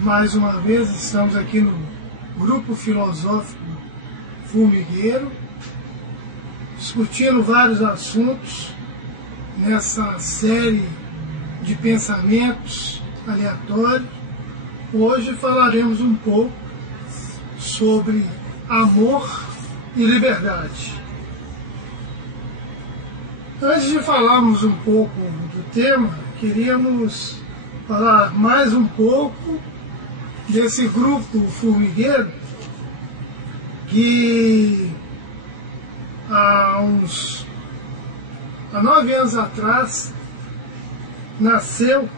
Mais uma vez estamos aqui no Grupo Filosófico Formigueiro, discutindo vários assuntos nessa série de pensamentos aleatórios. Hoje falaremos um pouco sobre amor e liberdade. Antes de falarmos um pouco do tema, queríamos falar mais um pouco desse grupo formigueiro que há 9 anos atrás nasceu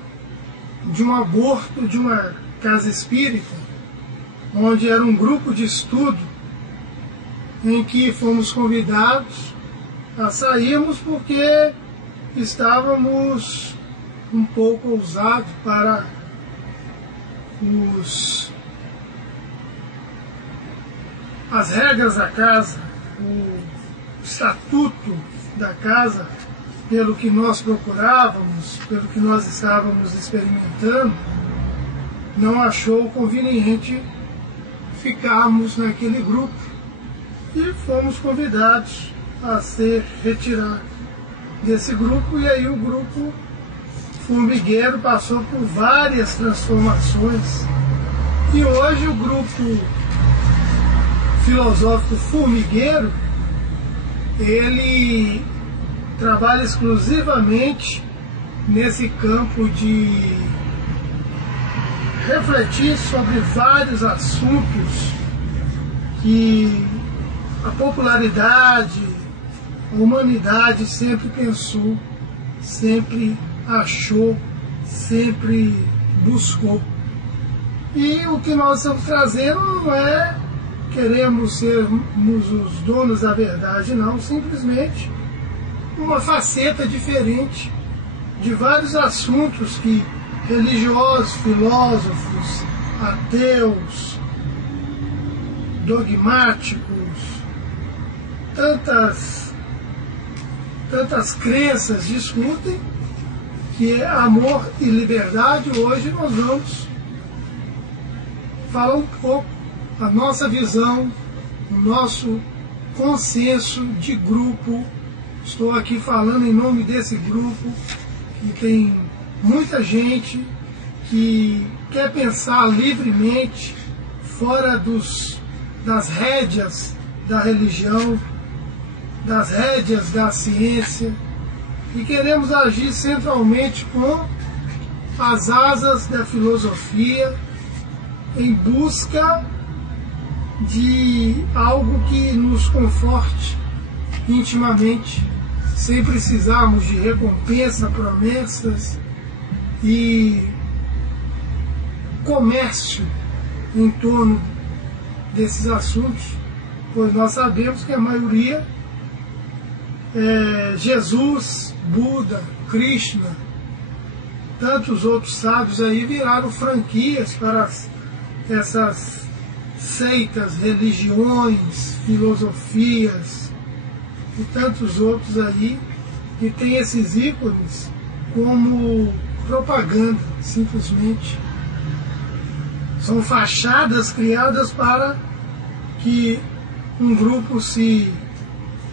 de um aborto de uma casa espírita, onde era um grupo de estudo em que fomos convidados a sairmos porque estávamos um pouco ousados para as regras da casa, o estatuto da casa, pelo que nós procurávamos, pelo que nós estávamos experimentando, não achou conveniente ficarmos naquele grupo e fomos convidados a ser retirados desse grupo. E aí o grupo formigueiro passou por várias transformações e hoje o grupo filosófico formigueiro ele trabalha exclusivamente nesse campo de refletir sobre vários assuntos que a popularidade, a humanidade sempre pensou, sempre achou, sempre buscou. E o que nós estamos trazendo não é queremos sermos os donos da verdade, não, simplesmente uma faceta diferente de vários assuntos que religiosos, filósofos, ateus, dogmáticos, tantas crenças discutem, que é amor e liberdade. Hoje nós vamos falar um pouco a nossa visão, o nosso consenso de grupo. Estou aqui falando em nome desse grupo, que tem muita gente que quer pensar livremente, fora das rédeas da religião, das rédeas da ciência, e queremos agir centralmente com as asas da filosofia, em busca de algo que nos conforte intimamente, sem precisarmos de recompensa, promessas e comércio em torno desses assuntos, pois nós sabemos que a maioria Jesus, Buda, Krishna, tantos outros sábios aí viraram franquias para essas seitas, religiões, filosofias e tantos outros aí que tem esses ícones como propaganda, simplesmente. São fachadas criadas para que um grupo se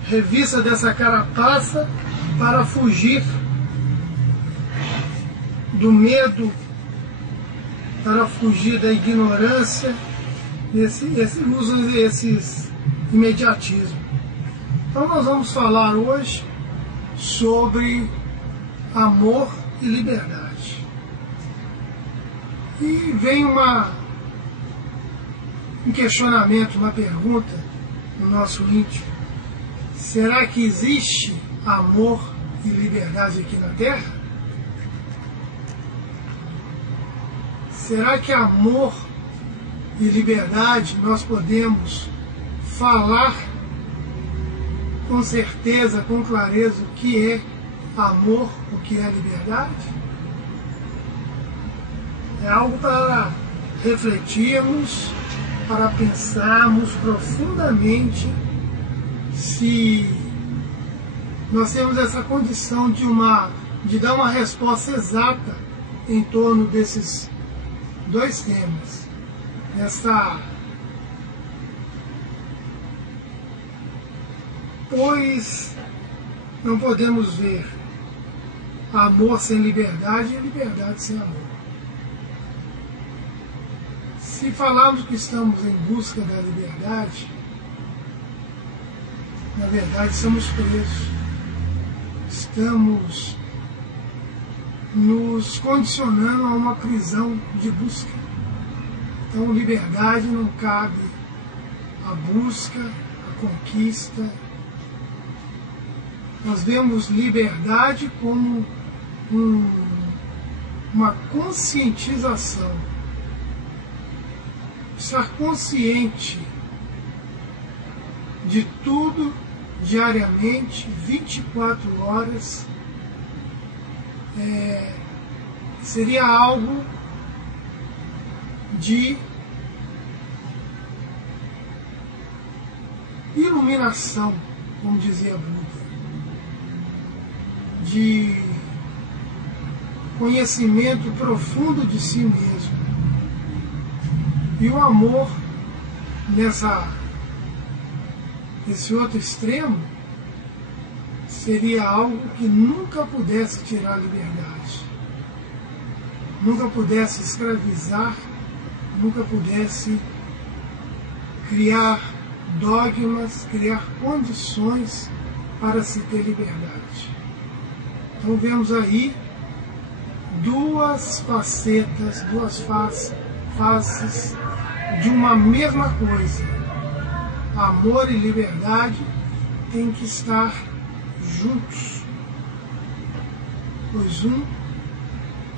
revista dessa carapaça para fugir do medo, para fugir da ignorância, usam esses imediatismos. Então nós vamos falar hoje sobre amor e liberdade. E vem um questionamento, uma pergunta no nosso íntimo: será que existe amor e liberdade aqui na Terra? Será que amor e liberdade nós podemos falar com certeza, com clareza, o que é amor, o que é liberdade? É algo para refletirmos, para pensarmos profundamente se nós temos essa condição de dar uma resposta exata em torno desses dois temas. Pois não podemos ver amor sem liberdade e liberdade sem amor. Se falarmos que estamos em busca da liberdade, na verdade somos presos. Estamos nos condicionando a uma prisão de busca. Então, liberdade não cabe à busca, à conquista. Nós vemos liberdade como uma conscientização. Estar consciente de tudo diariamente, 24 horas, seria algo de iluminação, como dizia Buda, de conhecimento profundo de si mesmo. E o amor, nesse outro extremo, seria algo que nunca pudesse tirar a liberdade, nunca pudesse escravizar, nunca pudesse criar dogmas, criar condições para se ter liberdade. Então vemos aí duas facetas, duas faces de uma mesma coisa. Amor e liberdade têm que estar juntos, pois um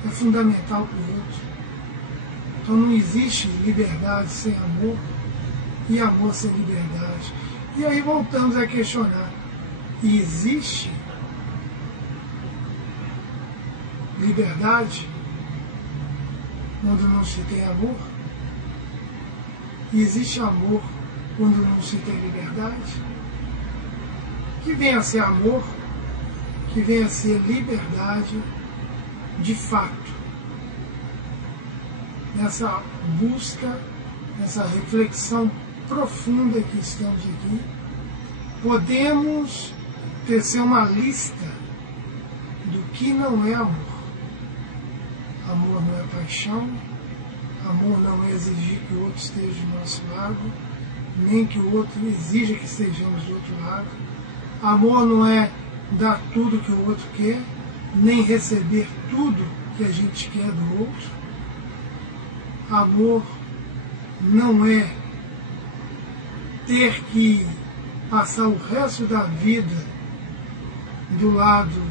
é fundamental para o outro. Então não existe liberdade sem amor e amor sem liberdade. E aí voltamos a questionar: existe liberdade quando não se tem amor? E existe amor quando não se tem liberdade? Que venha a ser amor, que venha a ser liberdade de fato. Nessa busca, nessa reflexão profunda que estamos aqui, podemos tecer uma lista do que não é amor. Amor não é paixão, amor não é exigir que o outro esteja do nosso lado, nem que o outro exija que estejamos do outro lado. Amor não é dar tudo que o outro quer, nem receber tudo que a gente quer do outro. Amor não é ter que passar o resto da vida do lado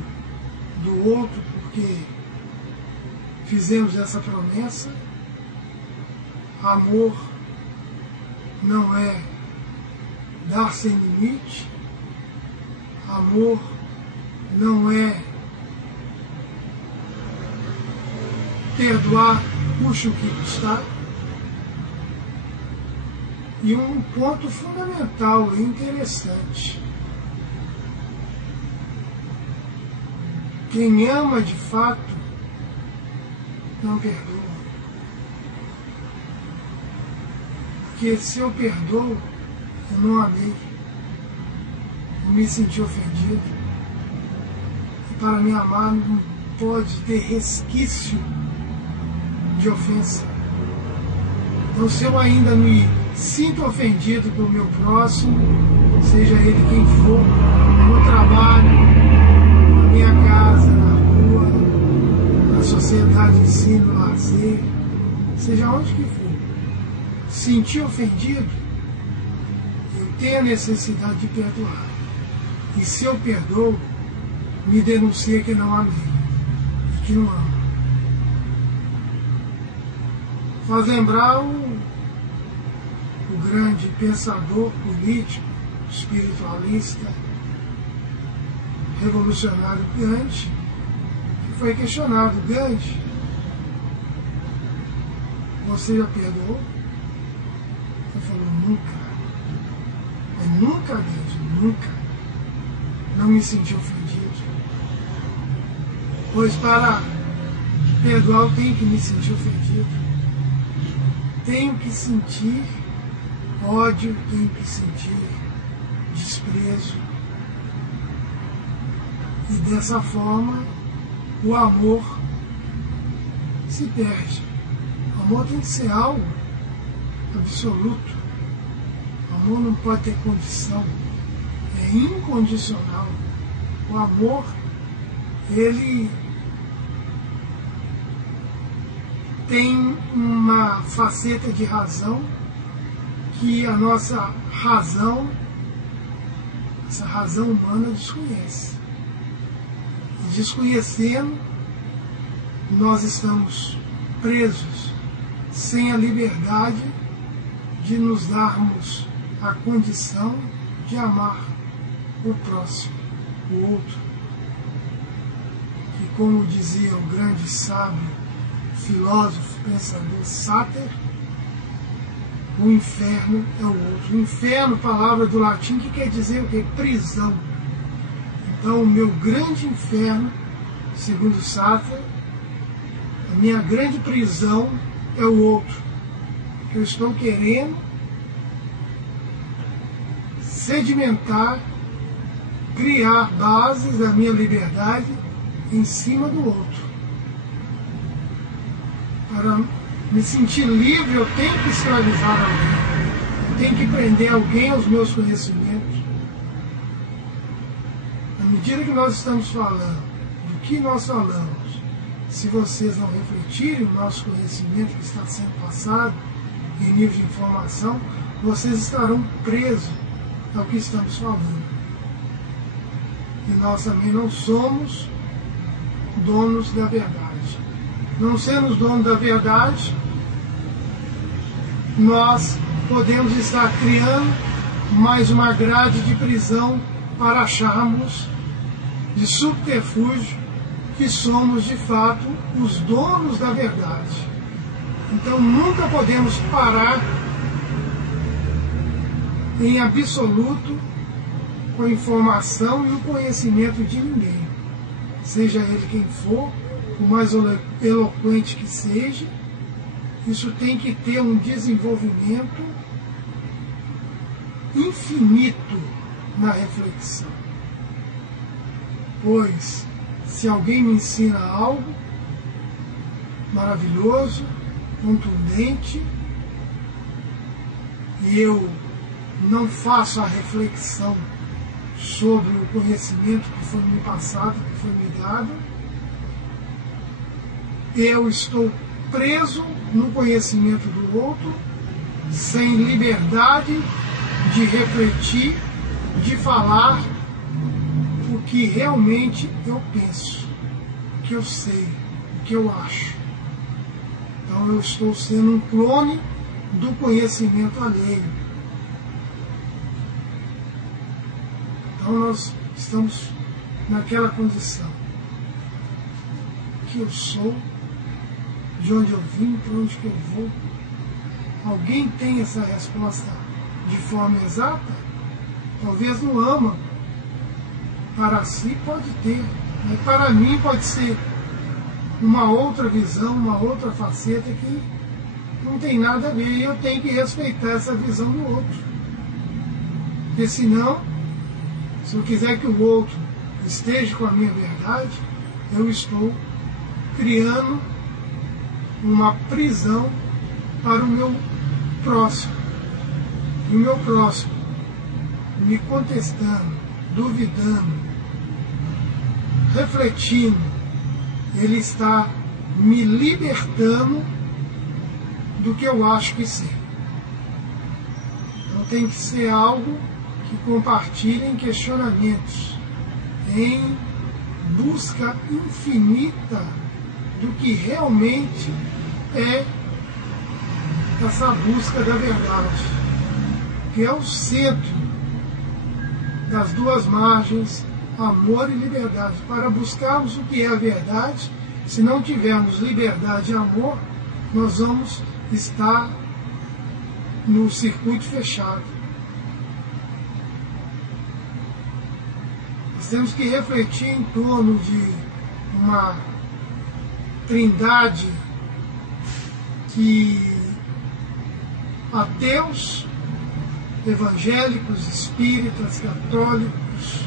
do outro porque fizemos essa promessa. Amor não é dar sem limite. Amor não é perdoar, custe o que custar. E um ponto fundamental e interessante: quem ama de fato não perdoa. Porque se eu perdoo, eu não amei. Eu me senti ofendido. E para me amar não pode ter resquício de ofensa. Então, se eu ainda me sinto ofendido pelo meu próximo, seja ele quem for, no trabalho, na minha casa, na rua, na sociedade de ensino, lazer, seja onde que for, sentir ofendido, eu tenho a necessidade de perdoar. E se eu perdoo, me denuncia que não amei e que não amo. Faz lembrar o grande pensador político, espiritualista, revolucionário Gandhi, que foi questionado: Gandhi, você já perdoou? Ele falou: nunca. Mas nunca, Gandhi, nunca. Não me senti ofendido. Pois para perdoar eu tenho que me sentir ofendido. tenho que sentir ódio, tenho que sentir desprezo. E dessa forma, o amor se perde. O amor tem que ser algo absoluto. O amor não pode ter condição. É incondicional. O amor, ele tem uma faceta de razão que a nossa razão, essa razão humana, desconhece. E desconhecendo, nós estamos presos, sem a liberdade de nos darmos a condição de amar o próximo, o outro. Que, como dizia o grande sábio, filósofo, pensador Sáter, o inferno é o outro. O inferno, palavra do latim, que quer dizer o quê? Prisão. Então, o meu grande inferno, segundo Sáter, a minha grande prisão é o outro. Eu estou querendo sedimentar, criar bases da minha liberdade em cima do outro. Para me sentir livre, eu tenho que escravizar alguém. Eu tenho que prender alguém aos meus conhecimentos. À medida que nós estamos falando, do que nós falamos, se vocês não refletirem o nosso conhecimento que está sendo passado em nível de informação, vocês estarão presos ao que estamos falando. E nós também não somos donos da verdade. Não sendo donos da verdade, nós podemos estar criando mais uma grade de prisão para acharmos de subterfúgio que somos de fato os donos da verdade. Então nunca podemos parar em absoluto com a informação e o conhecimento de ninguém, seja ele quem for, o mais eloquente que seja. Isso tem que ter um desenvolvimento infinito na reflexão. Pois, se alguém me ensina algo maravilhoso, contundente, e eu não faço a reflexão sobre o conhecimento que foi me passado, que foi me dado, eu estou preso no conhecimento do outro, sem liberdade de refletir, de falar o que realmente eu penso, o que eu sei, o que eu acho. Então eu estou sendo um clone do conhecimento alheio. Então nós estamos naquela condição. O que eu sou, de onde eu vim, para onde que eu vou. Alguém tem essa resposta de forma exata? Talvez no âmago. Para si pode ter, mas para mim pode ser uma outra visão, uma outra faceta que não tem nada a ver, e eu tenho que respeitar essa visão do outro. Porque senão, se eu quiser que o outro esteja com a minha verdade, eu estou criando uma prisão para o meu próximo. E o meu próximo, me contestando, duvidando, refletindo, ele está me libertando do que eu acho que ser. Então tem que ser algo que compartilhe em questionamentos, em busca infinita do que realmente é essa busca da verdade, que é o centro das duas margens, amor e liberdade. Para buscarmos o que é a verdade, se não tivermos liberdade e amor, nós vamos estar no circuito fechado. Nós temos que refletir em torno de uma trindade que ateus, evangélicos, espíritas, católicos,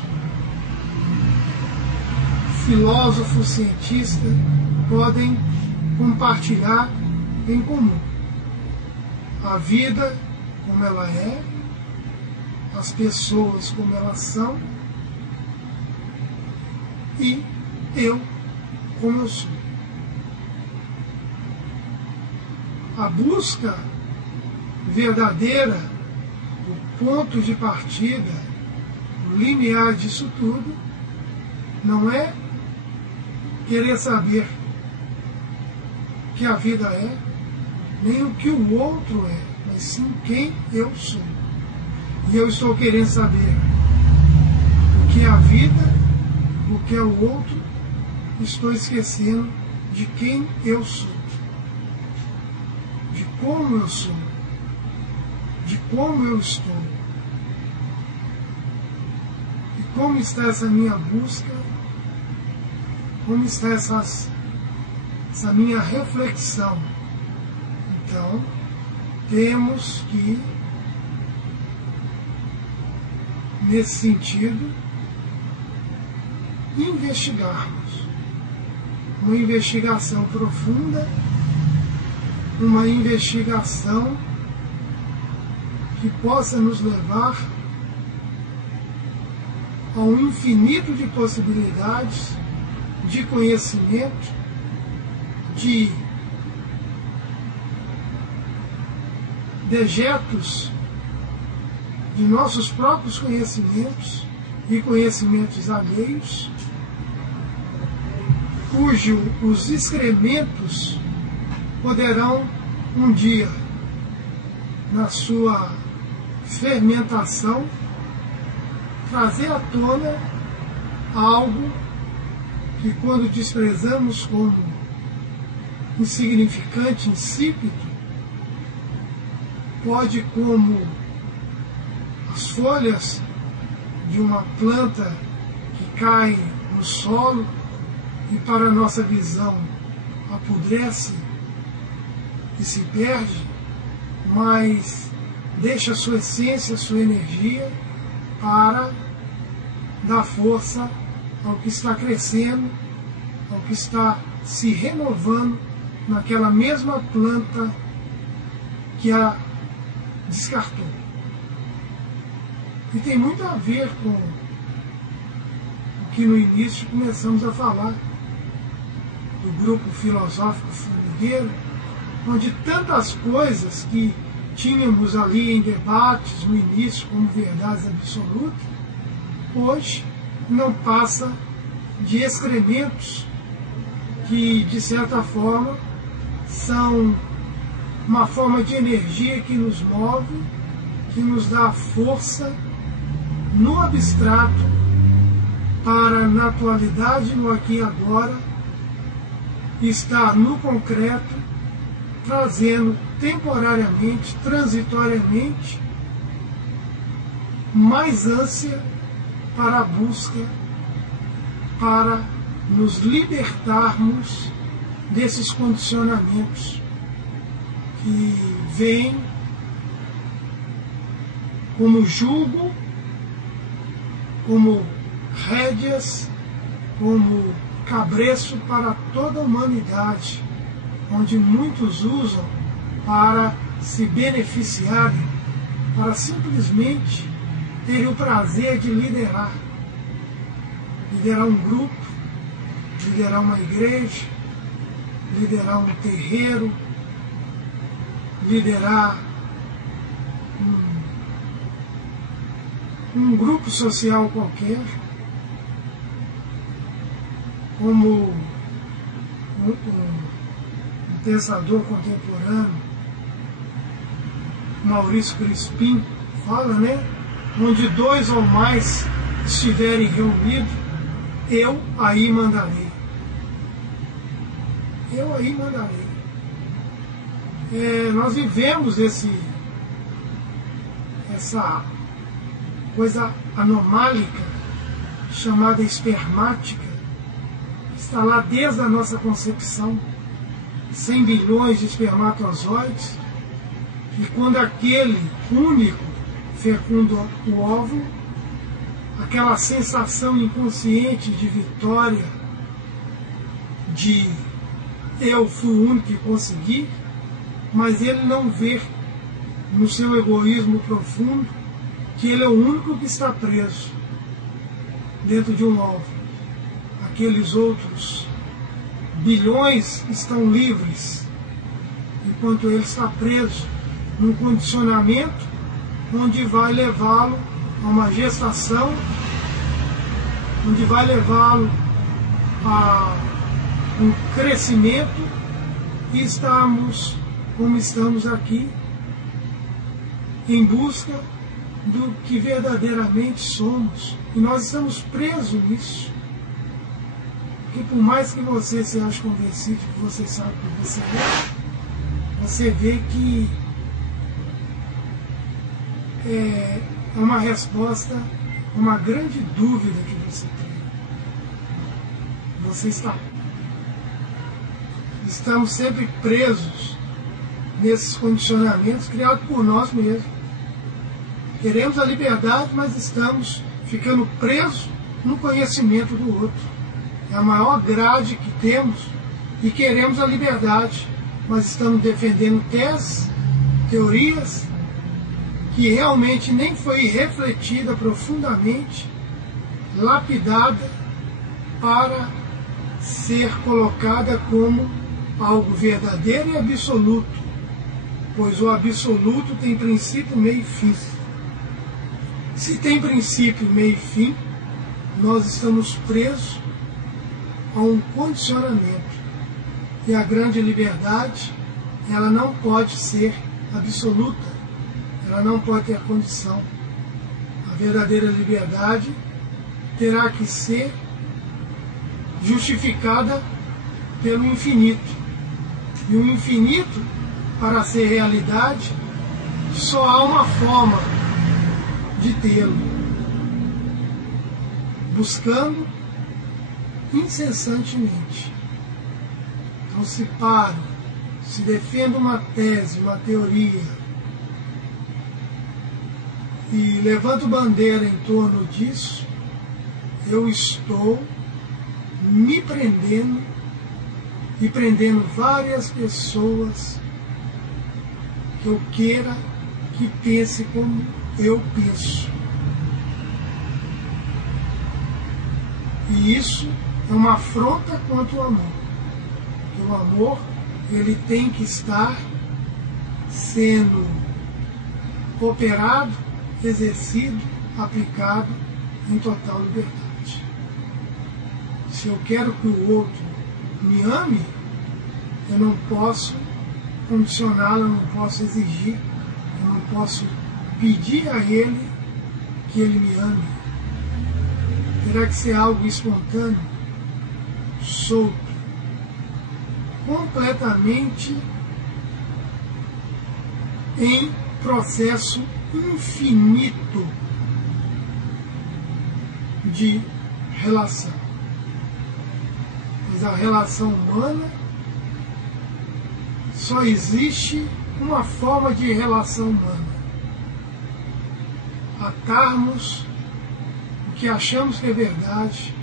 filósofos, cientistas, podem compartilhar em comum a vida como ela é, as pessoas como elas são e eu como eu sou. A busca verdadeira, o ponto de partida, o limiar disso tudo, não é querer saber o que a vida é, nem o que o outro é, mas sim quem eu sou. E eu estou querendo saber o que é a vida, o que é o outro, estou esquecendo de quem eu sou, de como eu sou, de como eu estou. E como está essa minha busca, como está essa minha reflexão. Então, temos que, nesse sentido, investigarmos. Uma investigação profunda, uma investigação que possa nos levar a um infinito de possibilidades de conhecimento, de dejetos de nossos próprios conhecimentos e conhecimentos alheios, os excrementos poderão um dia, na sua fermentação, trazer à tona algo que, quando desprezamos como insignificante, insípido, pode, como as folhas de uma planta que cai no solo e, para a nossa visão, apodrece e se perde, mas deixa sua essência, sua energia para dar força ao que está crescendo, ao que está se renovando naquela mesma planta que a descartou. E tem muito a ver com o que no início começamos a falar do grupo filosófico formigueiro, onde tantas coisas que tínhamos ali em debates no início como verdades absolutas, hoje não passa de excrementos que, de certa forma, são uma forma de energia que nos move, que nos dá força no abstrato para, na atualidade, no aqui e agora, estar no concreto, trazendo temporariamente, transitoriamente, mais ânsia para a busca, para nos libertarmos desses condicionamentos que vêm como jugo, como rédeas, como cabresto para toda a humanidade, onde muitos usam para se beneficiarem, para simplesmente terem o prazer de liderar. Liderar um grupo, liderar uma igreja, liderar um terreiro, liderar um grupo social qualquer, como um pensador contemporâneo, Maurício Crispim, fala, né? Onde dois ou mais estiverem reunidos, eu aí mandarei. Eu aí mandarei. Nós vivemos essa coisa anomálica chamada espermática, está lá desde a nossa concepção, 100 bilhões de espermatozoides, E quando aquele único fecunda o óvulo, aquela sensação inconsciente de vitória, de eu fui o único que consegui, mas ele não vê no seu egoísmo profundo que ele é o único que está preso dentro de um óvulo. Aqueles outros bilhões estão livres, enquanto ele está preso num condicionamento onde vai levá-lo a uma gestação, onde vai levá-lo a um crescimento, e estamos como estamos aqui, em busca do que verdadeiramente somos. E nós estamos presos nisso. Porque por mais que você se ache convencido que você sabe o que você vê que é uma resposta a uma grande dúvida que você tem. Estamos sempre presos nesses condicionamentos criados por nós mesmos. Queremos a liberdade, mas estamos ficando presos no conhecimento do outro. É a maior grade que temos, e queremos a liberdade, mas estamos defendendo teses, teorias, que realmente nem foi refletida profundamente, lapidada, para ser colocada como algo verdadeiro e absoluto, pois o absoluto tem princípio, meio e fim. Se tem princípio, meio e fim, nós estamos presos a um condicionamento. E a grande liberdade, ela não pode ser absoluta, ela não pode ter a condição. A verdadeira liberdade terá que ser justificada pelo infinito. E o infinito, para ser realidade, só há uma forma de tê-lo: buscando incessantemente. Então, se paro, se defendo uma tese, uma teoria, e levanto bandeira em torno disso, eu estou me prendendo e prendendo várias pessoas que eu queira que pense como eu penso. E isso é uma afronta contra o amor. Porque o amor, ele tem que estar sendo operado, exercido, aplicado em total liberdade. Se eu quero que o outro me ame, eu não posso condicioná-lo, eu não posso exigir, eu não posso pedir a ele que ele me ame. Terá que ser algo espontâneo, solto, completamente em processo infinito de relação. Pois a relação humana só existe uma forma de relação humana: atarmos o que achamos que é verdade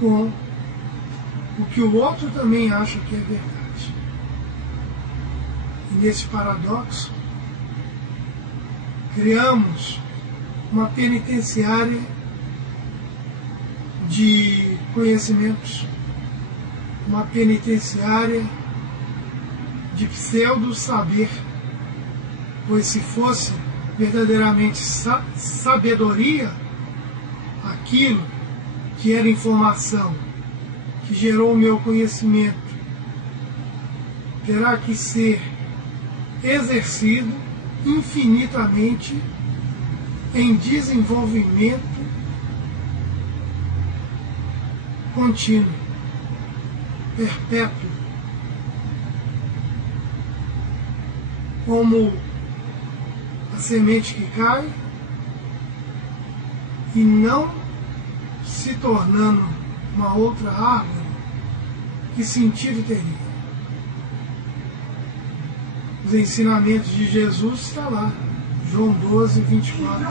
com o que o outro também acha que é verdade. E nesse paradoxo, criamos uma penitenciária de conhecimentos, uma penitenciária de pseudo-saber, pois se fosse verdadeiramente sabedoria, aquilo que era informação, que gerou o meu conhecimento, terá que ser exercido infinitamente em desenvolvimento contínuo, perpétuo, como a semente que cai e não se tornando uma outra árvore, que sentido teria? os ensinamentos de Jesus, está lá, João 12, 24.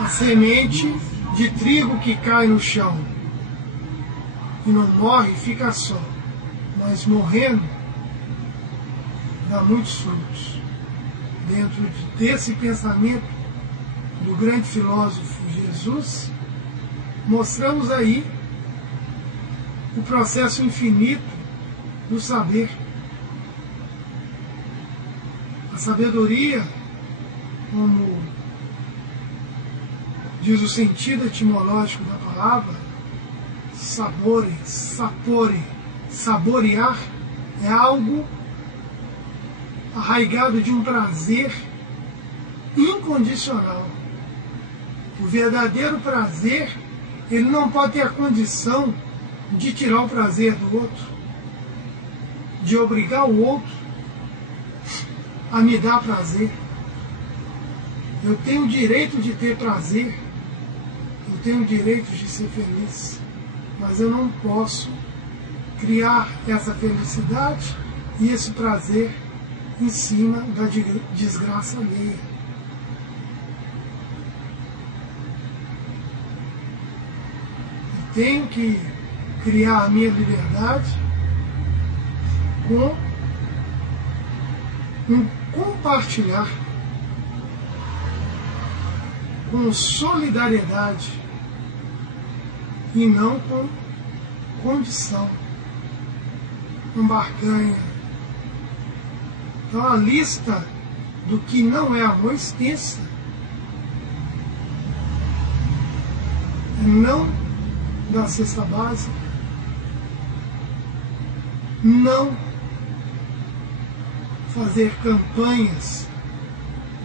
A semente de trigo que cai no chão e não morre, fica só, mas morrendo, dá muitos frutos. Dentro desse pensamento do grande filósofo Jesus, mostramos aí o processo infinito do saber. A sabedoria, como diz o sentido etimológico da palavra, sabore, sapore, saborear, é algo arraigado de um prazer incondicional. O verdadeiro prazer, ele não pode ter a condição de tirar o prazer do outro, de obrigar o outro a me dar prazer. Eu tenho o direito de ter prazer, eu tenho o direito de ser feliz, mas eu não posso criar essa felicidade e esse prazer em cima da desgraça alheia. Eu tenho que criar a minha liberdade com um compartilhar, com solidariedade e não com condição, com barganha. Então a lista do que não é amor extensa. Não da cesta básica, não fazer campanhas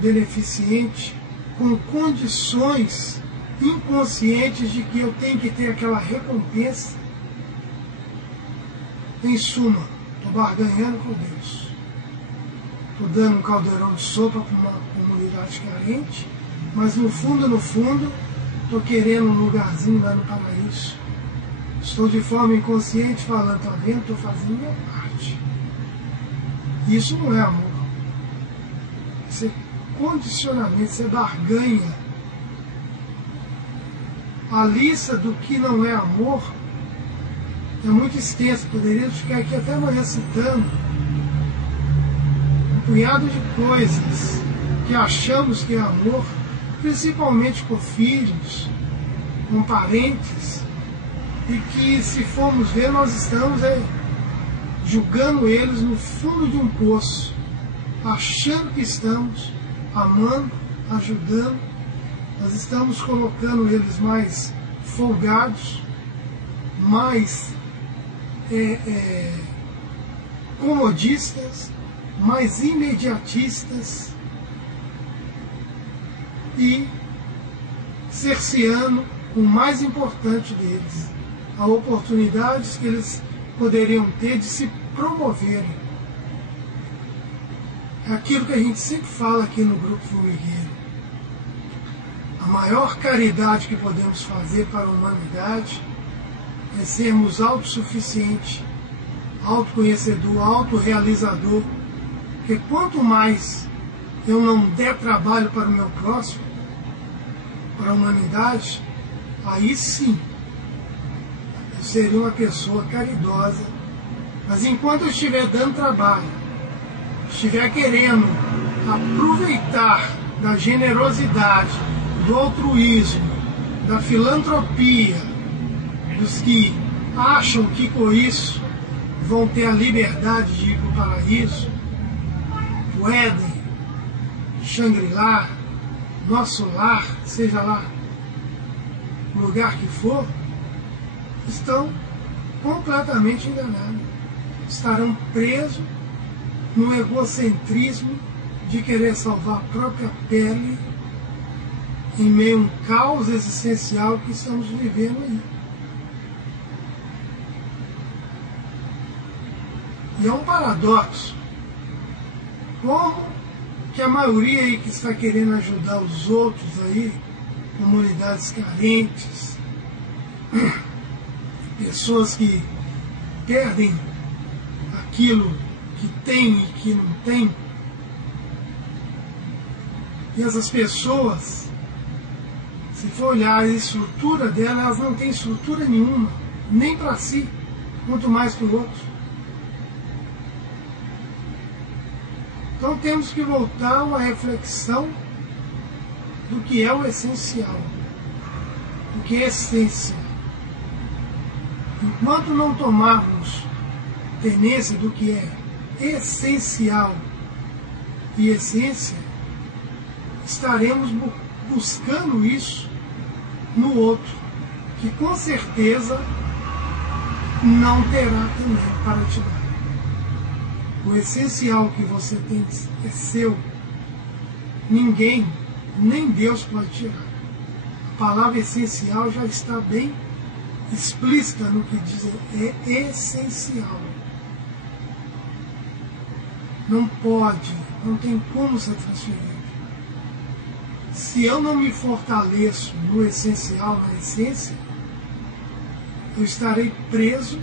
beneficentes com condições inconscientes de que eu tenho que ter aquela recompensa. Em suma, estou barganhando com Deus. Estou dando um caldeirão de sopa para uma comunidade carente, mas no fundo, estou querendo um lugarzinho lá no paraíso. Estou de forma inconsciente falando, está vendo? Estou fazendo minha parte. Isso não é amor. Isso é condicionamento, isso é barganha. A lista do que não é amor é muito extensa. Poderíamos ficar aqui até amanhã citando um punhado de coisas que achamos que é amor, principalmente com filhos, com parentes, e que, se formos ver, nós estamos julgando eles no fundo de um poço, achando que estamos amando, ajudando. Nós estamos colocando eles mais folgados, mais comodistas, mais imediatistas e cerceando o mais importante deles, a oportunidades que eles poderiam ter de se promoverem. É aquilo que a gente sempre fala aqui no Grupo Formigueiro. A maior caridade que podemos fazer para a humanidade é sermos autossuficientes, autoconhecedor, autorrealizador. Porque quanto mais eu não der trabalho para o meu próximo, para a humanidade, aí sim eu seria uma pessoa caridosa. Mas enquanto eu estiver dando trabalho, estiver querendo aproveitar da generosidade, do altruísmo, da filantropia, dos que acham que com isso vão ter a liberdade de ir para o paraíso, o Éden, Shangri-La, nosso lar, seja lá o lugar que for, estão completamente enganados. Estarão presos no egocentrismo de querer salvar a própria pele em meio a um caos existencial que estamos vivendo aí. E é um paradoxo. Como que a maioria aí que está querendo ajudar os outros aí, comunidades carentes, pessoas que perdem aquilo que tem e que não tem. E essas pessoas, se for olhar a estrutura delas, elas não têm estrutura nenhuma, nem para si, quanto mais para o outro. Então temos que voltar a uma reflexão do que é o essencial, do que é essência. Enquanto não tomarmos tenência do que é essencial e essência, estaremos buscando isso no outro, que com certeza não terá também para te dar. O essencial que você tem é seu. Ninguém, nem Deus pode tirar. A palavra essencial já está bem explícita no que diz, é essencial. Não pode, não tem como ser transferido. Se eu não me fortaleço no essencial, na essência, eu estarei preso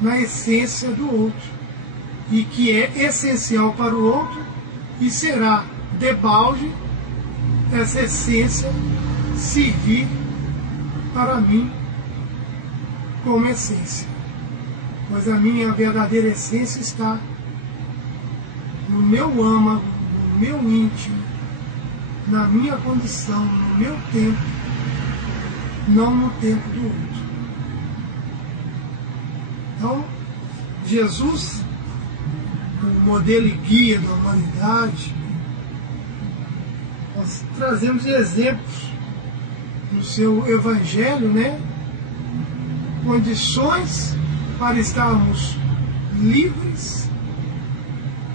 na essência do outro, e que é essencial para o outro, e será debalde essa essência servir para mim como essência. Pois a minha verdadeira essência está no meu âmago, no meu íntimo, na minha condição, no meu tempo, não no tempo do outro. Então, Jesus, o modelo e guia da humanidade, nós trazemos exemplos no seu Evangelho, né? Condições para estarmos livres,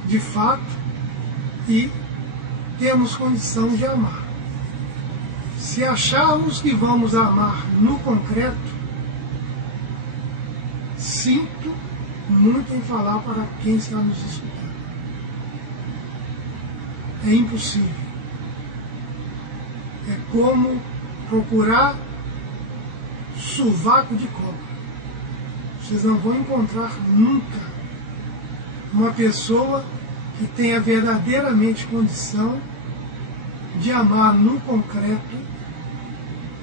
de fato, e termos condição de amar. Se acharmos que vamos amar no concreto, sinto muito em falar para quem está nos escutando. É impossível. É como procurar sovaco de cobra. Vocês não vão encontrar nunca uma pessoa que tenha verdadeiramente condição de amar no concreto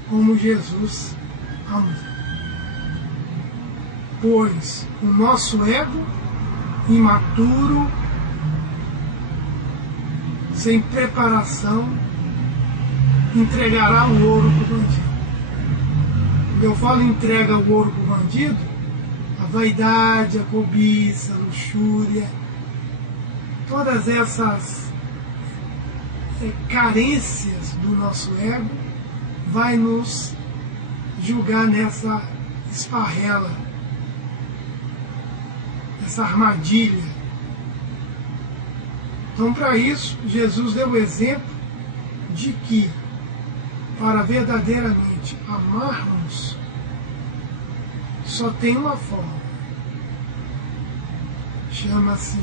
como Jesus amou. Pois o nosso ego imaturo, sem preparação, entregará o ouro para o bandido. Quando eu falo entrega o ouro para o bandido, a vaidade, a cobiça, a luxúria, todas essas carências do nosso ego vai nos julgar nessa esparrela, essa armadilha. Então, para isso, Jesus deu o exemplo de que, para verdadeiramente amarmos, só tem uma forma. Chama-se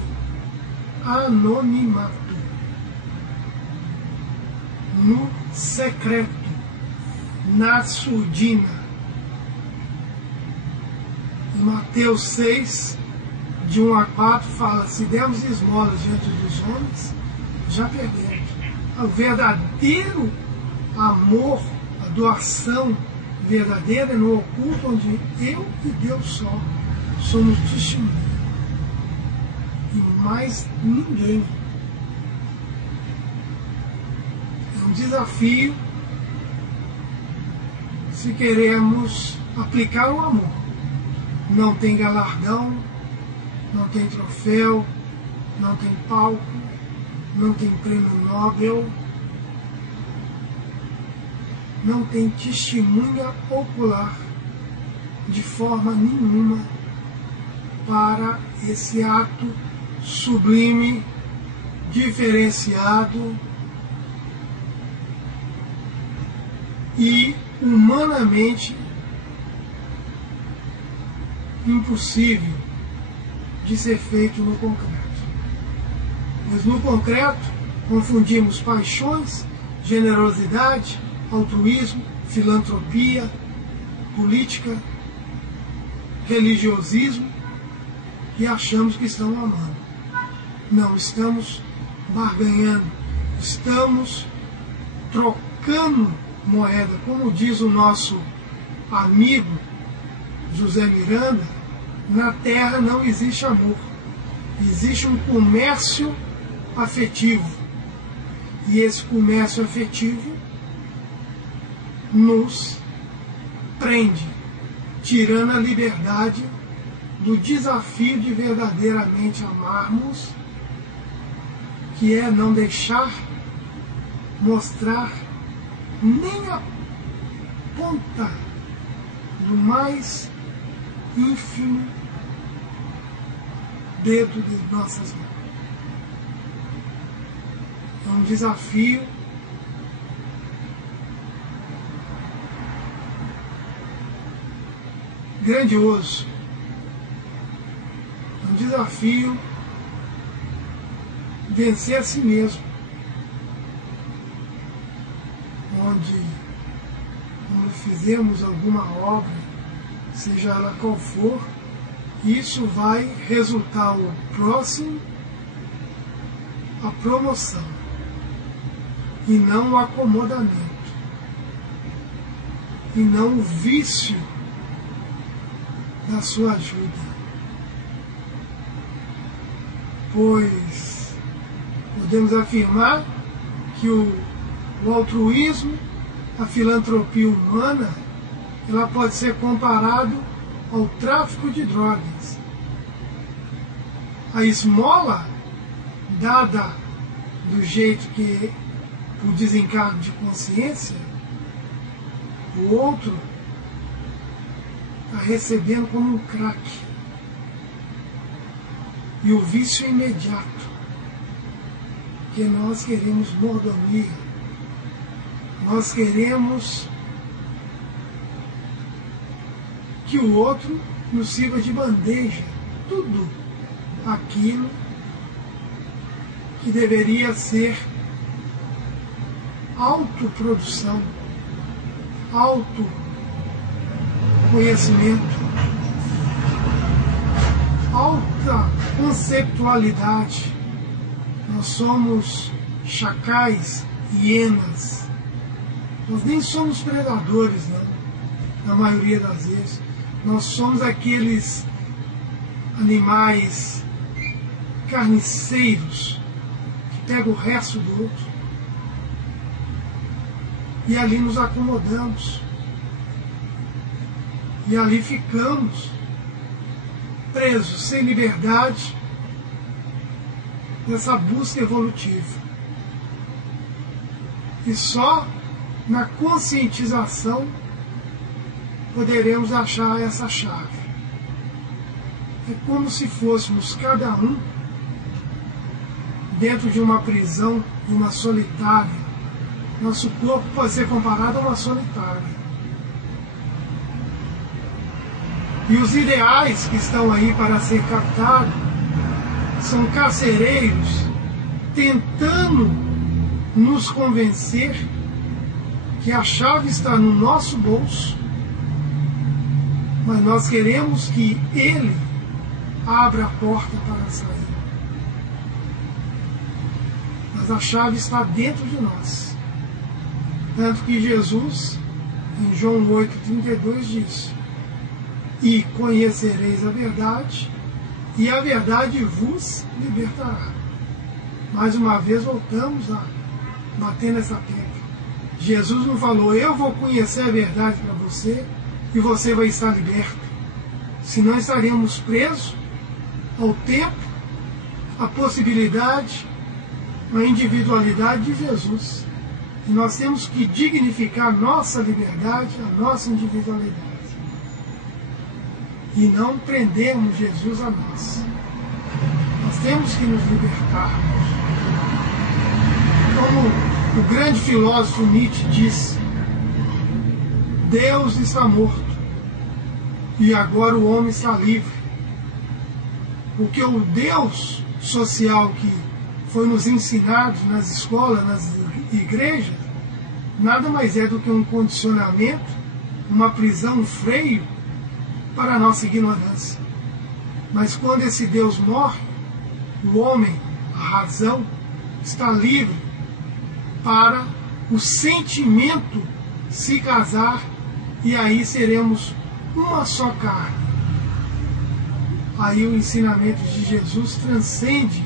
anonimato. No secreto, na surdina. Em Mateus 6, de 1 a 4, fala: se dermos esmolas diante dos homens, já perdemos. O verdadeiro amor, a doação verdadeira é no oculto, onde eu e Deus só somos testemunhas. E mais ninguém. É um desafio se queremos aplicar o amor. Não tem galardão, não tem troféu, não tem palco, não tem prêmio Nobel, não tem testemunha ocular de forma nenhuma para esse ato sublime, diferenciado e humanamente impossível de ser feito no concreto. Pois no concreto confundimos paixões, generosidade, altruísmo, filantropia, política, religiosismo e achamos que estão amando. Não, estamos barganhando, estamos trocando moeda. Como diz o nosso amigo José Miranda, na terra não existe amor, existe um comércio afetivo. E esse comércio afetivo nos prende, tirando a liberdade do desafio de verdadeiramente amarmos, que é não deixar mostrar nem a ponta do mais ínfimo dedo de nossas mãos. É um desafio grandioso. É um desafio vencer a si mesmo. Onde, quando fizermos alguma obra, seja ela qual for, isso vai resultar o próximo, a promoção, e não o acomodamento, e não o vício da sua ajuda. Pois podemos afirmar que o altruísmo, a filantropia humana, ela pode ser comparado ao tráfico de drogas. A esmola dada do jeito que, por desencargo de consciência, o outro está recebendo como um crack. E o vício é imediato, porque nós queremos mordomia, nós queremos que o outro nos sirva de bandeja tudo aquilo que deveria ser autoprodução, autoconhecimento, alta conceptualidade. Nós somos chacais, hienas. Nós nem somos predadores, não, na maioria das vezes. Nós somos aqueles animais carniceiros que pegam o resto do outro. E ali nos acomodamos. E ali ficamos presos, sem liberdade, nessa busca evolutiva. E só na conscientização poderemos achar essa chave. É como se fôssemos cada um dentro de uma prisão, de uma solitária. Nosso corpo pode ser comparado a uma solitária. E os ideais que estão aí para ser captados são carcereiros tentando nos convencer que a chave está no nosso bolso, mas nós queremos que ele abra a porta para sair. Mas a chave está dentro de nós. Tanto que Jesus, em João 8,32, diz: e conhecereis a verdade, e a verdade vos libertará. Mais uma vez voltamos a bater nessa tecla. Jesus não falou: eu vou conhecer a verdade para você e você vai estar liberto. Senão estaríamos presos ao tempo, à possibilidade, à individualidade de Jesus. E nós temos que dignificar a nossa liberdade, a nossa individualidade. E não prendermos Jesus a nós. Nós temos que nos libertar. Como o grande filósofo Nietzsche disse: Deus está morto e agora o homem está livre. Porque o Deus social que foi nos ensinado nas escolas, nas igrejas, nada mais é do que um condicionamento, uma prisão, um freio, para a nossa ignorância. Mas quando esse Deus morre, o homem, a razão, está livre para o sentimento se casar, e aí seremos uma só carne. Aí o ensinamento de Jesus transcende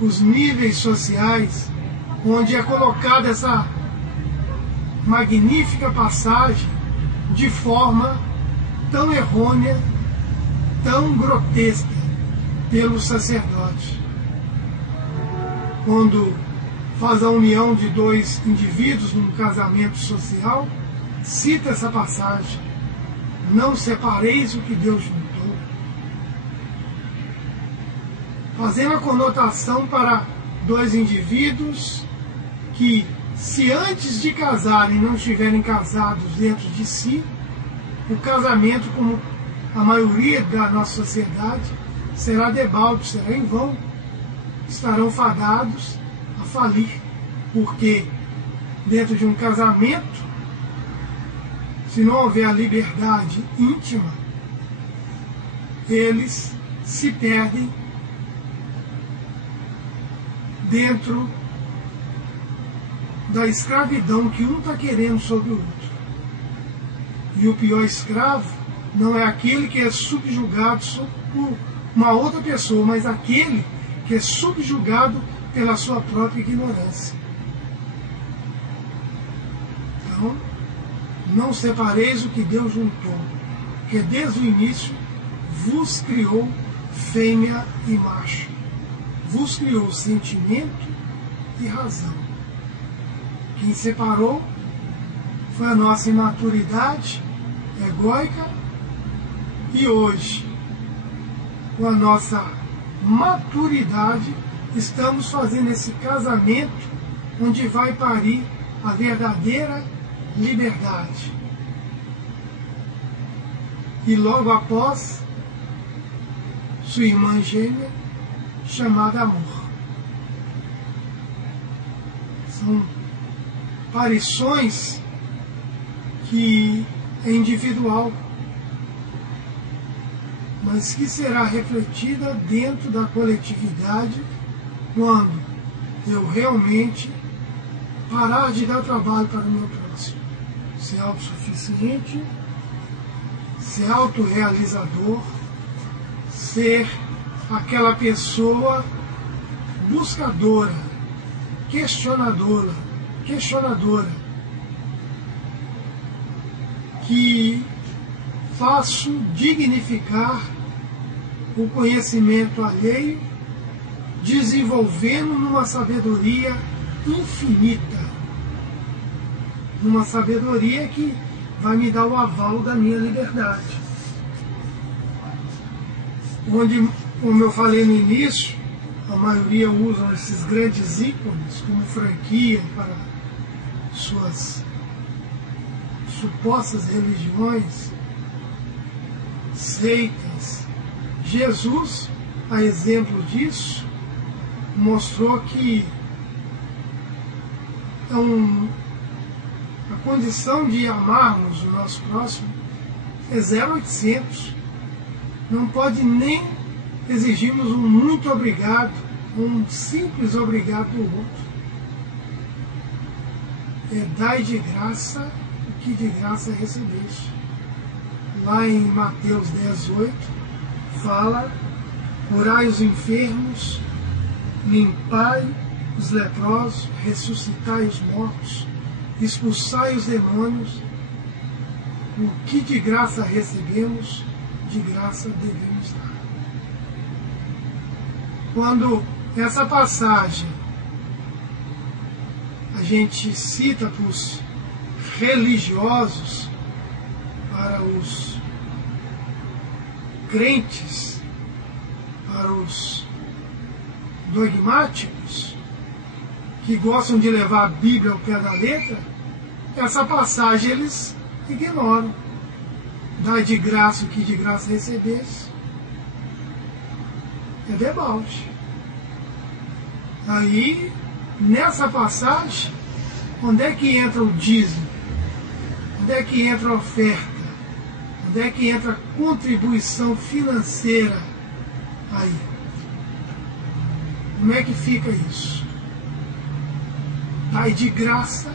os níveis sociais, onde é colocada essa magnífica passagem de forma tão errônea, tão grotesca pelo sacerdote. Quando faz a união de dois indivíduos num casamento social, cita essa passagem: não separeis o que Deus juntou, fazendo a conotação para dois indivíduos que, se antes de casarem não estiverem casados dentro de si, o casamento, como a maioria da nossa sociedade, será debalde, será em vão. Estarão fadados a falir, porque dentro de um casamento, se não houver a liberdade íntima, eles se perdem dentro da escravidão que um está querendo sobre o outro. E o pior escravo não é aquele que é subjugado por uma outra pessoa, mas aquele que é subjugado pela sua própria ignorância. Então, não separeis o que Deus juntou, que desde o início vos criou fêmea e macho. Vos criou sentimento e razão. Quem separou foi a nossa imaturidade egóica, e hoje, com a nossa maturidade, estamos fazendo esse casamento onde vai parir a verdadeira liberdade. E logo após, sua irmã gêmea, chamada amor. São aparições que é individual, mas que será refletida dentro da coletividade quando eu realmente parar de dar trabalho para o meu próximo, ser autossuficiente, ser autorrealizador, ser aquela pessoa buscadora, questionadora, que faço dignificar o conhecimento alheio, desenvolvendo numa sabedoria infinita, numa sabedoria que vai me dar o aval da minha liberdade. Onde, como eu falei no início, a maioria usa esses grandes ícones como franquia para suas supostas religiões, seitas. Jesus, a exemplo disso, mostrou que a condição de amarmos o nosso próximo é 0800. Não pode nem exigirmos um muito obrigado, um simples obrigado do outro. É dai de graça o que de graça recebeste. Lá em Mateus 10:8, fala: curai os enfermos, limpai os leprosos, ressuscitai os mortos, expulsai os demônios. O que de graça recebemos, de graça devemos dar. Quando essa passagem a gente cita para os religiosos, para os crentes, para os dogmáticos, que gostam de levar a Bíblia ao pé da letra, essa passagem eles ignoram. Dai de graça o que de graça recebesse. É debalde. Aí, nessa passagem, onde é que entra o dízimo? Onde é que entra a oferta? Onde é que entra a contribuição financeira aí? Como é que fica isso? Dai de graça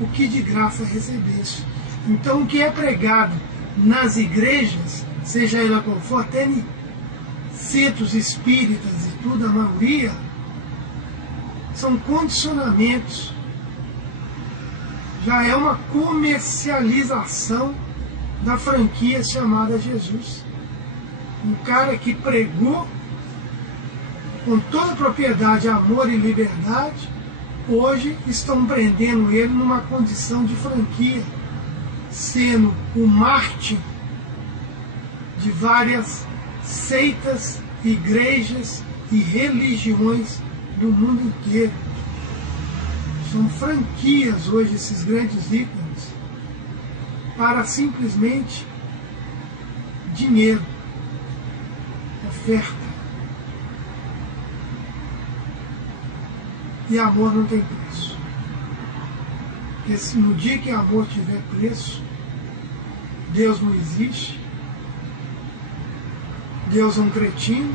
o que de graça recebeste. Então, o que é pregado nas igrejas, seja ela qual for, até em centros espíritas e tudo, a maioria, são condicionamentos. Já é uma comercialização da franquia chamada Jesus. Um cara que pregou com toda a propriedade, amor e liberdade, hoje estão prendendo ele numa condição de franquia, sendo o marketing de várias seitas, igrejas e religiões do mundo inteiro. São franquias hoje esses grandes ícones para simplesmente dinheiro, oferta. E amor não tem preço. Porque se no dia que amor tiver preço, Deus não existe, Deus é um cretino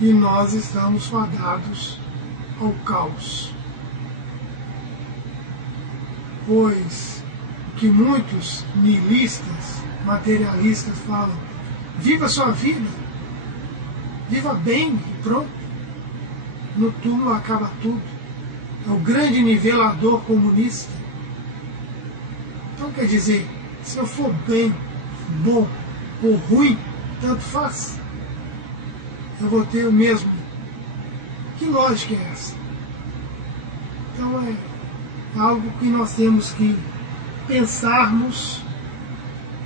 e nós estamos fadados ao caos. Pois o que muitos nihilistas, materialistas falam, viva a sua vida, viva bem e pronto. No túmulo acaba tudo. É o grande nivelador comunista. Então quer dizer, se eu for bem, bom ou ruim, tanto faz. Eu vou ter o mesmo. Que lógica é essa? Então é algo que nós temos que pensarmos,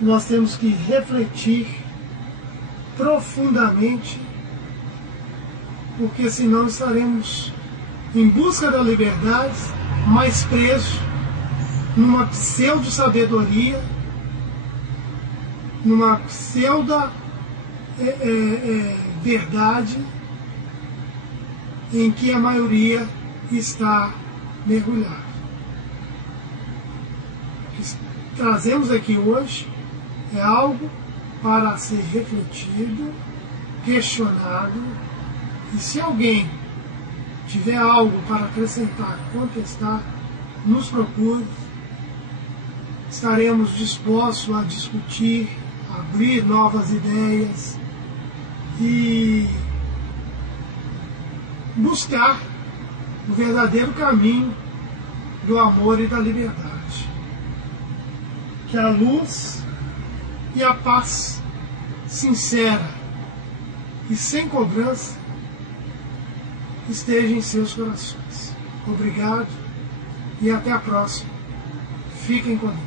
nós temos que refletir profundamente, porque senão estaremos em busca da liberdade, mas presos numa pseudo-sabedoria, numa pseudo-verdade em que a maioria está mergulhada. O que trazemos aqui hoje é algo para ser refletido, questionado, e se alguém tiver algo para acrescentar, contestar, nos procure. Estaremos dispostos a discutir, a abrir novas ideias e buscar o verdadeiro caminho do amor e da liberdade. Que a luz e a paz sincera e sem cobrança esteja em seus corações. Obrigado e até a próxima. Fiquem com Deus.